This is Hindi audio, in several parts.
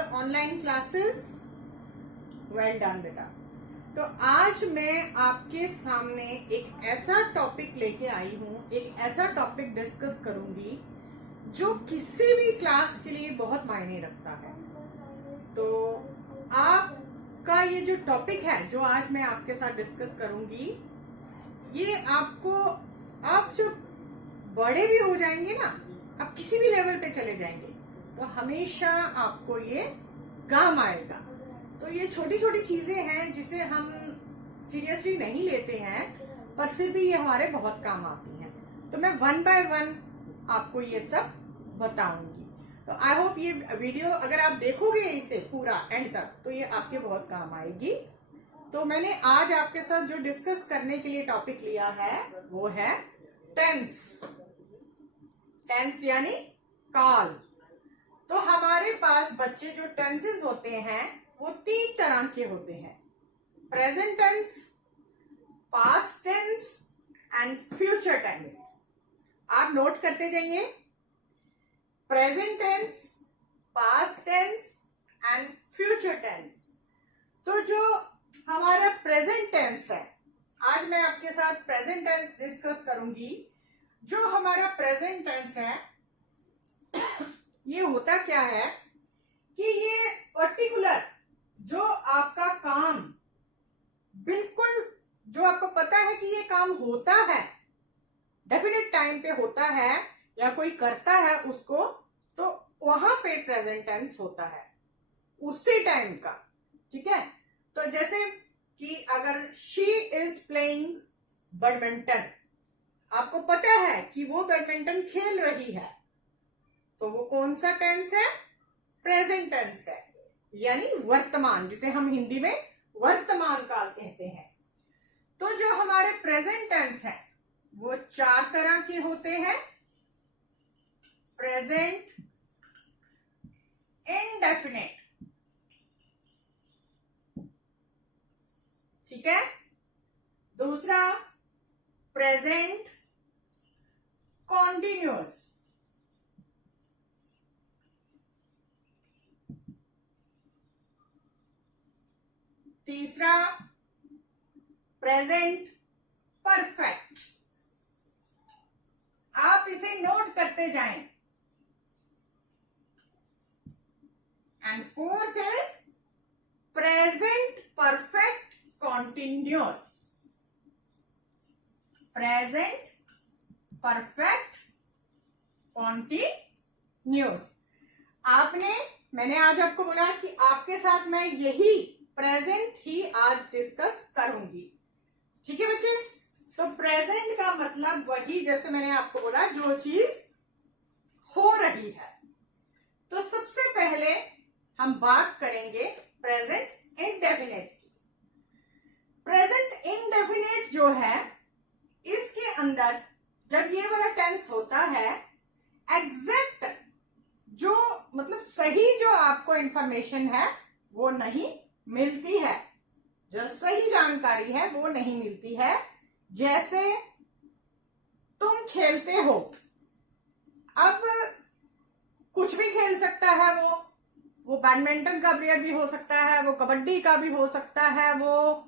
Online classes? वेल डन बेटा। तो आज मैं आपके सामने एक ऐसा टॉपिक लेके आई हूँ, एक ऐसा टॉपिक डिस्कस करूंगी जो किसी भी क्लास के लिए बहुत मायने रखता है। तो आपका ये जो टॉपिक है जो आज मैं आपके साथ डिस्कस करूंगी, ये आपको, आप जब बड़े भी हो जाएंगे ना, आप किसी भी लेवल पे चले जाएंगे तो हमेशा आपको ये काम आएगा। तो ये छोटी छोटी चीजें हैं जिसे हम सीरियसली नहीं लेते हैं, पर फिर भी ये हमारे बहुत काम आती हैं। तो मैं वन बाय वन आपको ये सब बताऊंगी। तो आई होप ये वीडियो अगर आप देखोगे इसे पूरा एंड तक तो ये आपके बहुत काम आएगी। तो मैंने आज आपके साथ जो डिस्कस करने के लिए टॉपिक लिया है वो है टेंस। टेंस यानी काल। तो हमारे पास बच्चे जो टेंसेस होते हैं वो 3 तरह के होते हैं: present tense, past tense and future tense. आप नोट करते जाइए: present tense, past tense and future tense. तो जो हमारा प्रेजेंट टेंस है, आज मैं आपके साथ प्रेजेंट टेंस डिस्कस करूंगी। जो हमारा प्रेजेंट टेंस है ये होता क्या है कि ये पर्टिकुलर जो आपका काम, बिल्कुल जो आपको पता है कि ये काम होता है, डेफिनेट टाइम पे होता है या कोई करता है उसको, तो वहां पे प्रेजेंट टेंस होता है उसी टाइम का। ठीक है। तो जैसे कि अगर शी इज प्लेइंग बैडमिंटन, आपको पता है कि वो बैडमिंटन खेल रही है, तो वो कौन सा टेंस है? प्रेजेंट टेंस है, यानी वर्तमान, जिसे हम हिंदी में वर्तमान काल कहते हैं। तो जो हमारे प्रेजेंट टेंस है वो 4 तरह के होते हैं: प्रेजेंट इंडेफिनिट, ठीक है। दूसरा प्रेजेंट कॉन्टिन्यूअस, तीसरा प्रेजेंट परफेक्ट। आप इसे नोट करते जाएं। And fourth is present perfect continuous. Present perfect continuous. मैंने आज आपको बोला कि आपके साथ मैं यही प्रेजेंट ही आज डिस्कस करूंगी। ठीक है बच्चे। तो प्रेजेंट का मतलब वही, जैसे मैंने आपको बोला, जो चीज हो रही है। तो सबसे पहले हम बात करेंगे प्रेजेंट इंडेफिनिट की। प्रेजेंट इंडेफिनिट जो है, इसके अंदर जब ये वाला टेंस होता है, एग्जैक्ट जो मतलब सही जो आपको इंफॉर्मेशन है वो नहीं मिलती है, जो सही जानकारी है वो नहीं मिलती है। जैसे तुम खेलते हो, अब कुछ भी खेल सकता है, वो बैडमिंटन का प्लेयर भी हो सकता है, वो कबड्डी का भी हो सकता है, वो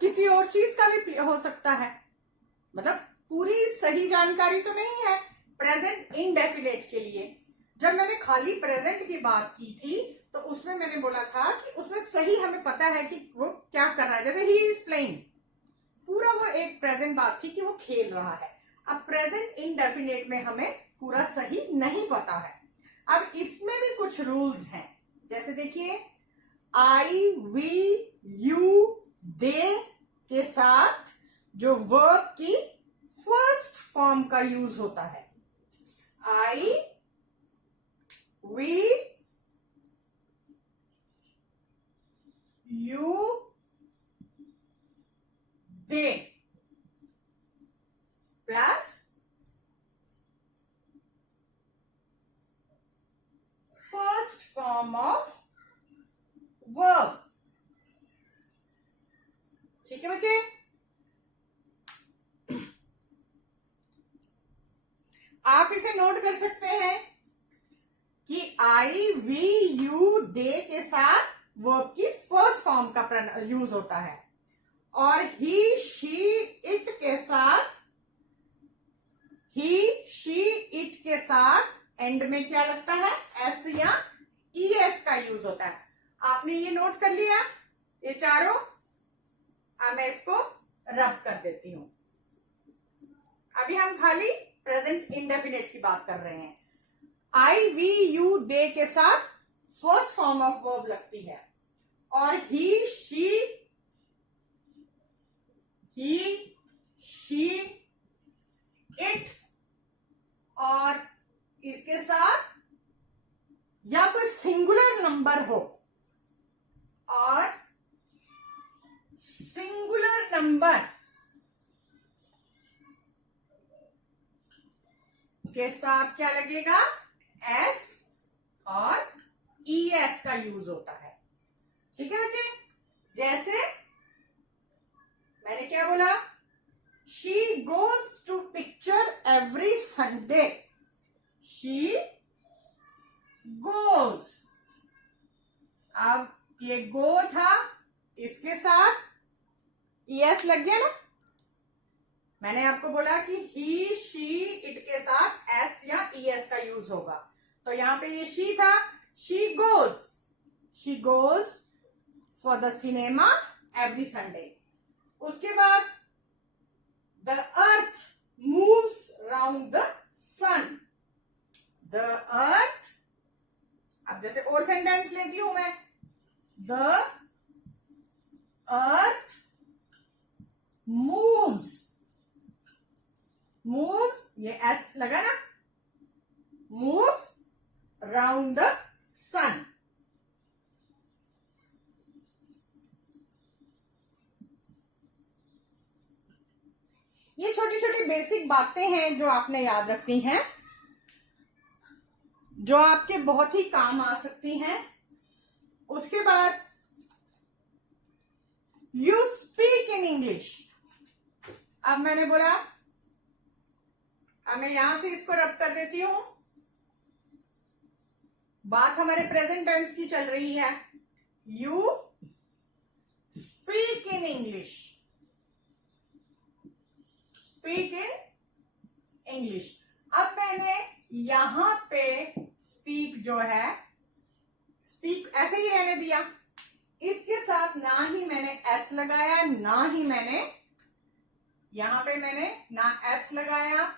किसी और चीज का भी हो सकता है। मतलब पूरी सही जानकारी तो नहीं है प्रेजेंट इंडेफिनिट के लिए। जब मैंने खाली प्रेजेंट की बात की थी तो उसमें मैंने बोला था कि उसमें सही हमें पता है कि वो क्या कर रहा है। जैसे ही इज प्लेइंग, पूरा वो एक प्रेजेंट बात थी कि वो खेल रहा है। अब प्रेजेंट इंडेफिनिट में हमें पूरा सही नहीं पता है। अब इसमें भी कुछ रूल्स हैं। जैसे देखिए, आई, वी, यू, दे के साथ जो वर्ब की फर्स्ट फॉर्म का यूज होता है, I, we, you, they plus first form of verb. ठीक है बच्चे। आप इसे नोट कर सकते हैं कि आई, वी, यू, दे साथ वर्ब की फर्स्ट फॉर्म का यूज होता है, और ही शी इट के साथ, ही शी इट के साथ एंड में क्या लगता है, एस या ईएस का यूज होता है। आपने ये नोट कर लिया ये चारों। अब मैं इसको रब कर देती हूं। अभी हम खाली प्रेजेंट इंडेफिनिट की बात कर रहे हैं। आई वी यू दे के साथ फर्स्ट फॉर्म ऑफ वर्ब लगती है, और ही शी इट, और इसके साथ या कोई सिंगुलर नंबर हो, और सिंगुलर नंबर के साथ क्या लगेगा, एस और ईएस का यूज होता है। ठीक है बच्चे, जैसे मैंने क्या बोला, she goes to picture every Sunday, she goes. अब ये गो था, इसके साथ ईएस लग गया ना। मैंने आपको बोला कि ही शी इट के साथ एस या ईएस का यूज होगा, तो यहां पे ये शी था, she goes for the cinema every Sunday. उसके बाद the earth moves round the sun, the earth. अब जैसे और सेंटेंस लेती हूं मैं, द अर्थ मूव्स, ये एस लगा ना, मूव्स राउंड द सन। ये छोटी छोटी बेसिक बातें हैं जो आपने याद रखनी हैं, जो आपके बहुत ही काम आ सकती हैं। उसके बाद यू स्पीक इन इंग्लिश। अब मैंने बोला, अब मैं यहां से इसको रब कर देती हूं। बात हमारे प्रेजेंट टेंस की चल रही है। You speak in English, speak in English. अब मैंने यहां पे स्पीक जो है, स्पीक ऐसे ही रहने दिया, इसके साथ ना ही मैंने एस लगाया, ना ही मैंने यहां पे मैंने ना एस लगाया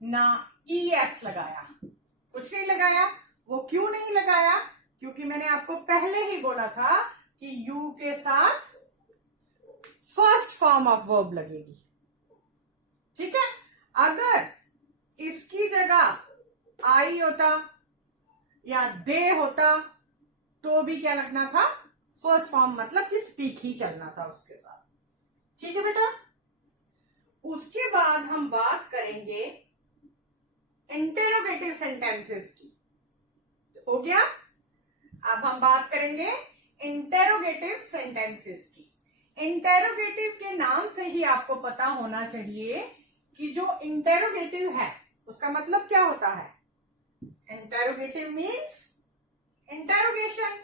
ना ईएस लगाया, कुछ नहीं लगाया। वो क्यों नहीं लगाया, क्योंकि मैंने आपको पहले ही बोला था कि यू के साथ फर्स्ट फॉर्म ऑफ वर्ब लगेगी। ठीक है, अगर इसकी जगह आई होता या दे होता तो भी क्या लगना था, फर्स्ट फॉर्म, मतलब कि स्पीक ही चलना था उसके साथ। ठीक है बेटा, उसके बाद हम बात करेंगे इंटेरोगेटिव सेंटेंसेस की। हो गया, अब हम बात करेंगे इंटेरोगेटिव सेंटेंसेस की। इंटेरोगेटिव के नाम से ही आपको पता होना चाहिए कि जो इंटेरोगेटिव है उसका मतलब क्या होता है। Interrogative means interrogation.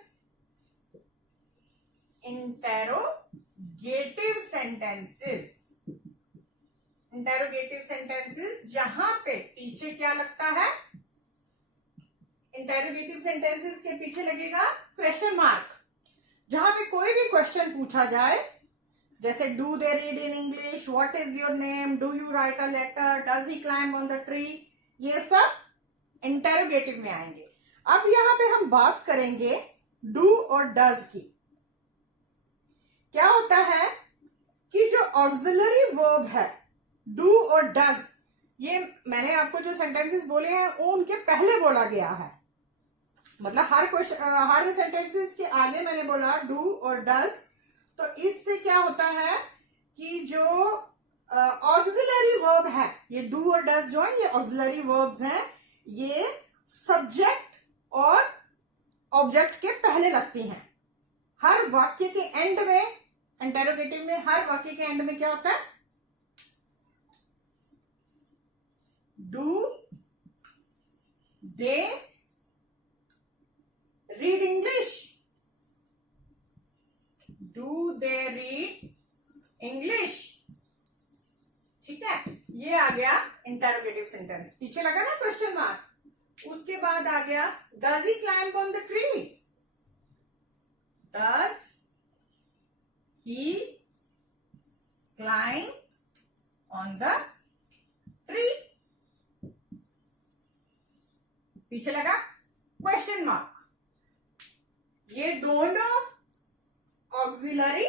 Interrogative sentences, interrogative sentences जहां पे पीछे क्या लगता है, इंटेरोगेटिव सेंटेंसेस के पीछे लगेगा क्वेश्चन मार्क। जहां पे कोई भी क्वेश्चन पूछा जाए, जैसे do they read in English, what is your name, do you write a letter, does he climb on the tree, ये सब इंटेरोगेटिव में आएंगे। अब यहां पे हम बात करेंगे डू और डज की। क्या होता है कि जो ऑक्सिलरी वर्ब है डू और डज, ये मैंने आपको जो सेंटेंसेस बोले हैं वो उनके पहले बोला गया है। मतलब हर सेंटेंसेस के आगे मैंने बोला डू और डज। तो इससे क्या होता है कि जो ऑक्सिलरी वर्ब है, ये डू और डज जो है ये ऑक्सिलरी वर्ब्स हैं, ये सब्जेक्ट और ऑब्जेक्ट के पहले लगती हैं। हर वाक्य के एंड में, इंटेरोगेटिव में हर वाक्य के एंड में क्या होता है, do they read English, they read English. ठीक है, ये आ गया इंटरोगेटिव सेंटेंस। पीछे लगा ना क्वेश्चन मार्क। उसके बाद आ गया does he climb on the tree. Does he climb on the tree. पीछे लगा क्वेश्चन मार्क। ये दोनों ऑक्सिलरी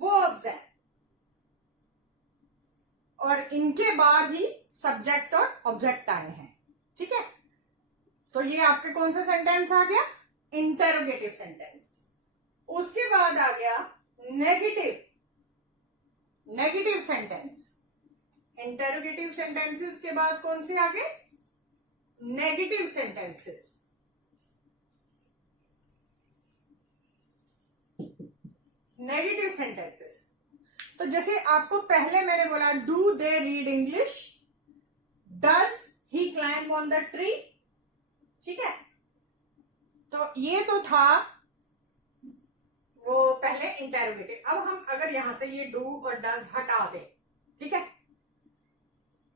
वर्ब्स हैं और इनके बाद ही सब्जेक्ट और ऑब्जेक्ट आए हैं। ठीक है, तो ये आपके कौन सा सेंटेंस आ गया? Interrogative sentence. उसके बाद आ गया नेगेटिव सेंटेंस। इंटरोगेटिव सेंटेंसेस के बाद कौन से आ गए? Negative sentences. नेगेटिव सेंटेंसेस तो जैसे आपको पहले मैंने बोला do they read English, does he climb on the tree. ठीक है, तो ये तो था वो पहले इंटरोगेटिव। अब हम अगर यहां से ये डू और डज हटा दें, ठीक है,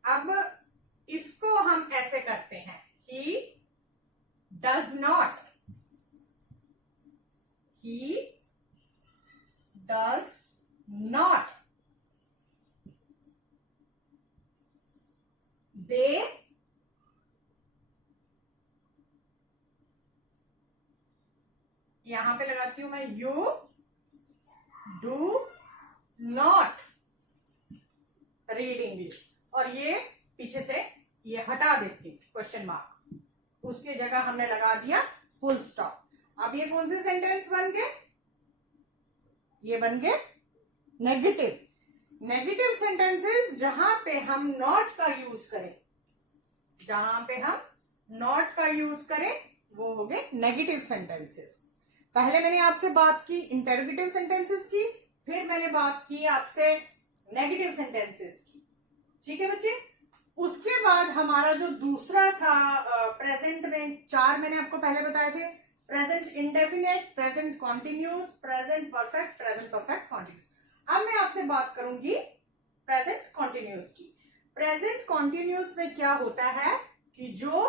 अब इसको हम ऐसे करते हैं, he does not, he does not, दे यहां पे लगाती हूं मैं you do not read English, और ये पीछे से ये हटा देती क्वेश्चन मार्क, उसकी जगह हमने लगा दिया फुल स्टॉप। अब ये कौन से सेंटेंस बन गए? ये बन गए नेगेटिव सेंटेंसेस जहां पे हम नॉट का यूज करें, जहां पे हम नॉट का यूज करें वो हो गए नेगेटिव सेंटेंसेस। पहले मैंने आपसे बात की इंटरोगेटिव सेंटेंसेस की, फिर मैंने बात की आपसे नेगेटिव सेंटेंसेस की। ठीक है बच्चे, उसके बाद हमारा जो दूसरा था प्रेजेंट में 4 मैंने आपको पहले बताए थे, present indefinite, present continuous, present perfect, present perfect continuous. अब मैं आपसे बात करूंगी प्रेजेंट कॉन्टिन्यूस की। प्रेजेंट कॉन्टिन्यूस में क्या होता है कि जो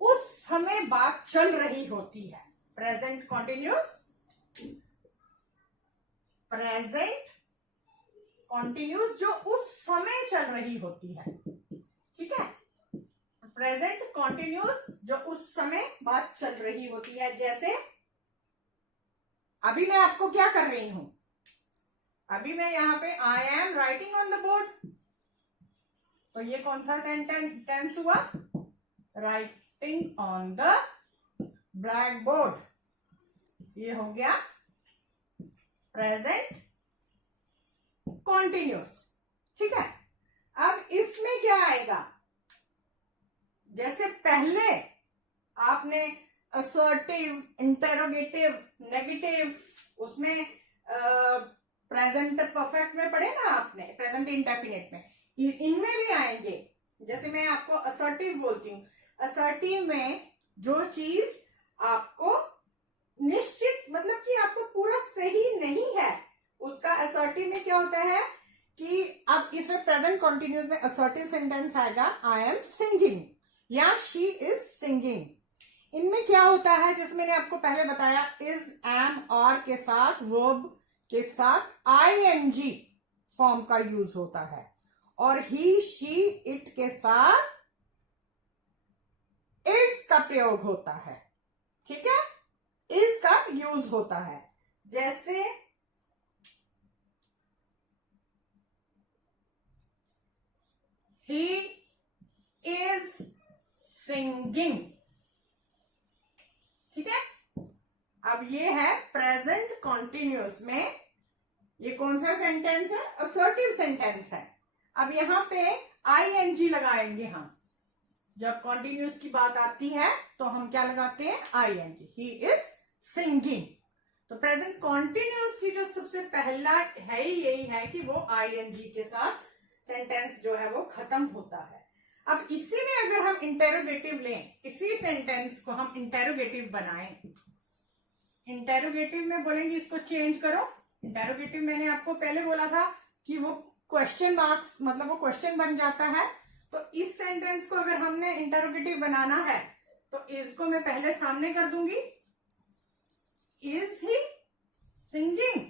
उस समय बात चल रही होती है, प्रेजेंट कॉन्टिन्यूस, प्रेजेंट कॉन्टिन्यूस जो उस समय चल रही होती है। ठीक है, प्रेजेंट कॉन्टिन्यूस जो उस समय बात चल रही होती है। जैसे अभी मैं आपको क्या कर रही हूं, अभी मैं यहां पे I am writing on the board, तो ये कौन सा सेंटेंस हुआ? Writing on the black board. ये हो गया प्रेजेंट कॉन्टिन्यूस। ठीक है, अब इसमें क्या आएगा? जैसे पहले आपने असर्टिव, इंटरोगेटिव, नेगेटिव, उसमें प्रेजेंट परफेक्ट में पढ़े ना आपने, प्रेजेंट इंडेफिनिट में, इनमें भी आएंगे। जैसे मैं आपको असर्टिव बोलती हूँ, असर्टिव में जो चीज आपको निश्चित, मतलब कि आपको पूरा सही नहीं है, उसका असर्टिव में क्या होता है कि अब इसमें प्रेजेंट कॉन्टिन्यूस में असर्टिव सेंटेंस आएगा आई एम सिंगिंग या शी इज सिंगिंग। इनमें क्या होता है, जैसे मैंने आपको पहले बताया, इज, एम, आर के साथ, वर्ब के साथ आईएनजी फॉर्म का यूज होता है, और ही, शी, इट के साथ इज का प्रयोग होता है। ठीक है, इज का यूज होता है। जैसे ही इज सिंगिंग। ठीक है, अब ये है प्रेजेंट कॉन्टिन्यूस में, ये कौन सा सेंटेंस है? असर्टिव सेंटेंस है। अब यहां पे आईएनजी लगाएंगे हम, जब कॉन्टिन्यूस की बात आती है तो हम क्या लगाते हैं? आईएनजी। He is singing. तो प्रेजेंट कॉन्टिन्यूस की जो सबसे पहला है ही यही है कि वो आईएनजी के साथ सेंटेंस जो है वो खत्म होता है। अब इसी में अगर हम इंटेरोगेटिव लें, इसी सेंटेंस को हम इंटेरोगेटिव बनाएं, इंटेरोगेटिव में बोलेंगे इसको चेंज करो। इंटेरोगेटिव मैंने आपको पहले बोला था कि वो क्वेश्चन मार्क्स, मतलब वो क्वेश्चन बन जाता है। तो इस सेंटेंस को अगर हमने इंटेरोगेटिव बनाना है तो इसको मैं पहले सामने कर दूंगी, इज ही सिंगिंग,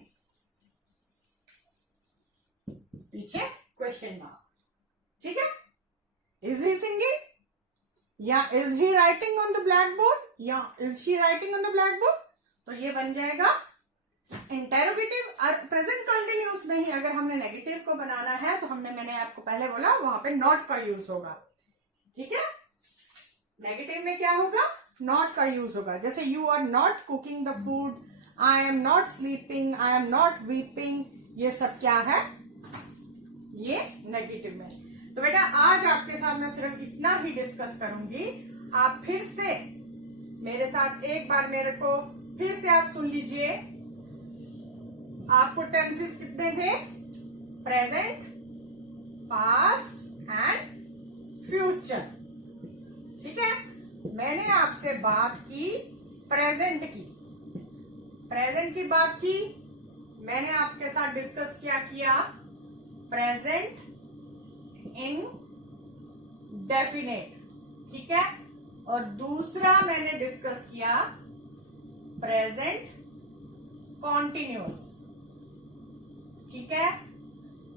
पीछे क्वेश्चन मार्क, ठीक है। इज ही सिंगिंग या is he writing on the black board या is she writing on the black board, तो ये बन जाएगा इंटेरोगेटिव। और प्रेजेंट कंटिन्यूस में ही अगर हमने नेगेटिव को बनाना है तो मैंने आपको पहले बोला वहां पे नॉट का यूज होगा, ठीक है। नेगेटिव में क्या होगा, नॉट का यूज होगा। जैसे you are not cooking the food, I am not sleeping, I am not weeping, ये सब क्या है, ये नेगेटिव में। तो बेटा आज आपके साथ मैं सिर्फ इतना ही डिस्कस करूंगी। आप फिर से मेरे साथ एक बार मेरे को फिर से आप सुन लीजिए। आपको टेंसेस कितने थे, प्रेजेंट, पास्ट एंड फ्यूचर, ठीक है। मैंने आपसे बात की प्रेजेंट की, प्रेजेंट की बात की। मैंने आपके साथ डिस्कस किया प्रेजेंट इन डेफिनेट, ठीक है। और दूसरा मैंने डिस्कस किया प्रेजेंट कॉन्टिन्यूस, ठीक है।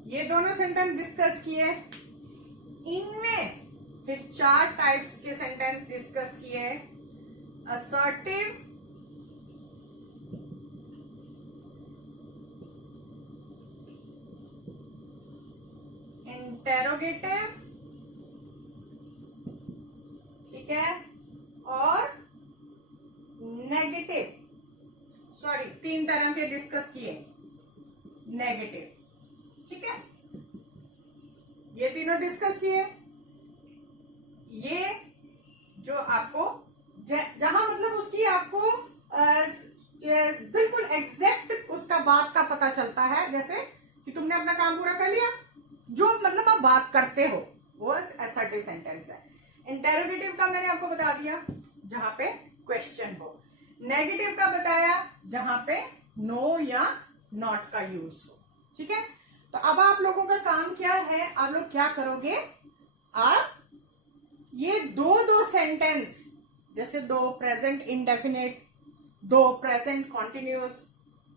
ये दोनों सेंटेंस डिस्कस किए। इनमें फिर 4 टाइप्स के सेंटेंस डिस्कस किए, असर्टिव, इंटेरोगेटिव, ठीक है, और नेगेटिव। सॉरी, 3 तरह के डिस्कस किए, नेगेटिव, ठीक है। ये तीनों डिस्कस किए। ये जो आपको जहां मतलब उसकी आपको बिल्कुल एग्जैक्ट उसका बात का पता चलता है, जैसे कि तुमने अपना काम पूरा कर लिया, जो मतलब आप बात करते हो वो असर्टिव सेंटेंस है। इंटेरोगेटिव का मैंने आपको बता दिया जहां पे क्वेश्चन हो। नेगेटिव का बताया जहां पे नो या नॉट का यूज हो, ठीक है। तो अब आप लोगों का काम क्या है, आप लोग क्या करोगे, आप ये दो सेंटेंस, जैसे 2 present indefinite, 2 present continuous,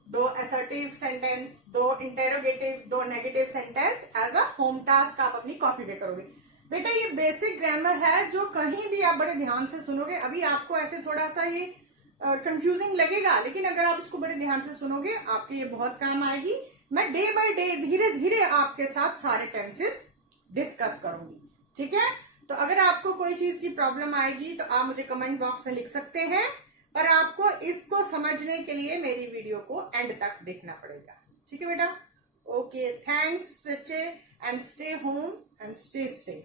2 assertive sentence, 2 interrogative, 2 negative sentence as a home task आप अपनी कॉपी पे करोगे। बेटा ये बेसिक ग्रामर है जो कहीं भी आप बड़े ध्यान से सुनोगे। अभी आपको ऐसे थोड़ा सा ये कंफ्यूजिंग लगेगा, लेकिन अगर आप इसको बड़े ध्यान से सुनोगे आपके ये बहुत काम आएगी। मैं डे बाय डे धीरे धीरे आपके साथ सारे टेंसेस डिस्कस करूंगी, ठीक है। तो अगर आपको कोई चीज की प्रॉब्लम आएगी तो आप मुझे कमेंट बॉक्स में लिख सकते हैं, पर आपको इसको समझने के लिए मेरी वीडियो को एंड तक देखना पड़ेगा, ठीक है बेटा। ओके, थैंक्स बच्चे, and stay home and stay safe.